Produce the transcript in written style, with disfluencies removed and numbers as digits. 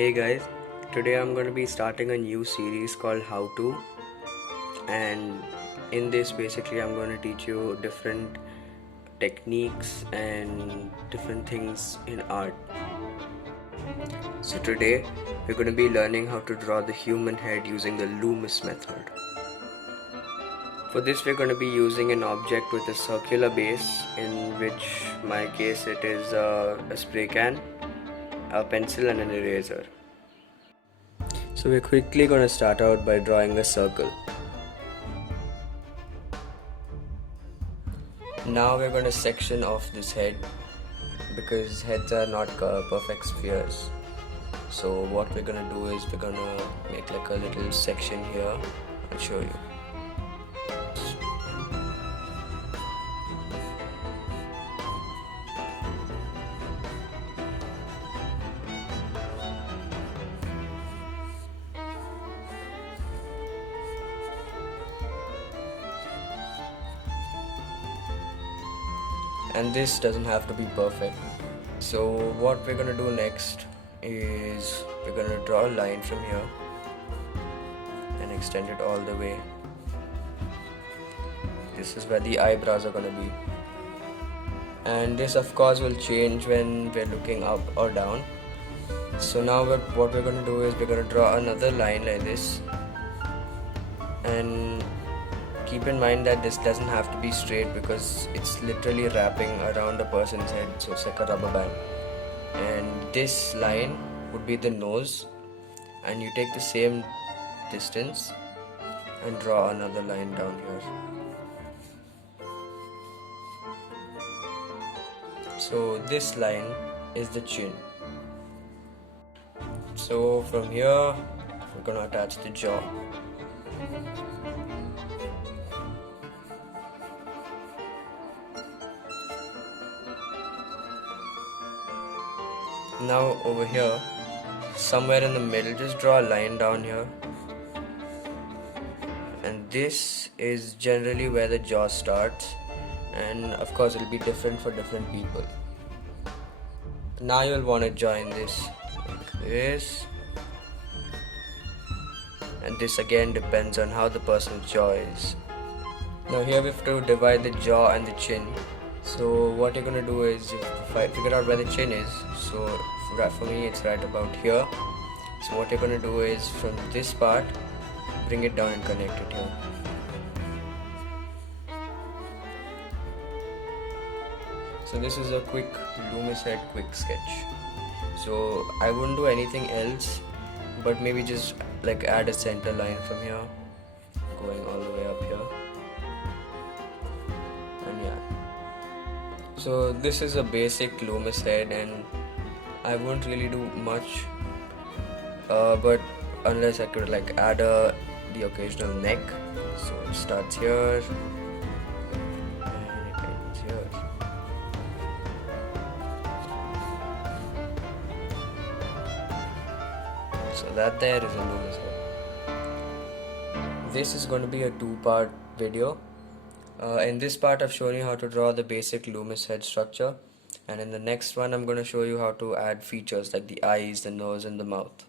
Hey guys, today I'm going to be starting a new series called How To, and in this basically I'm going to teach you different techniques and different things in art. So today we're going to be learning how to draw the human head using the Loomis method. For this we're going to be using an object with a circular base, in which my case it is a spray can, a pencil and an eraser. So we're quickly going to start out by drawing a circle. Now we're going to section off this head because heads are not perfect spheres. So what we're going to do is we're going to make like a little section here. I'll show you. And this doesn't have to be perfect. So what we're going to do next is we're going to draw a line from here and extend it all the way. This is where the eyebrows are going to be, and this of course will change when we're looking up or down. So now what we're going to do is we're going to draw another line like this, and keep in mind that this doesn't have to be straight because it's literally wrapping around a person's head, so it's like a rubber band. And this line would be the nose, and you take the same distance and draw another line down here. So this line is the chin. So from here we're gonna attach the jaw. Now over here, somewhere in the middle, just draw a line down here. And this is generally where the jaw starts, and of course it'll be different for different people. Now you'll want to join this like this, and this again depends on how the person's jaw is. Now here we have to divide the jaw and the chin. So what you're gonna do is figure out where the chin is. So for me it's right about here. So what you're gonna do is from this part, bring it down and connect it here. So this is a quick Loomis head quick sketch. So I wouldn't do anything else, but maybe just like add a center line from here, going all the way up here. And yeah. So this is a basic Loomis head, and I won't really do much, but unless I could like add the occasional neck. So it starts here and it ends here. So that there is a Loomis head. This is going to be a two-part video. In this part I've shown you how to draw the basic Loomis head structure, and in the next one I'm going to show you how to add features like the eyes, the nose and the mouth.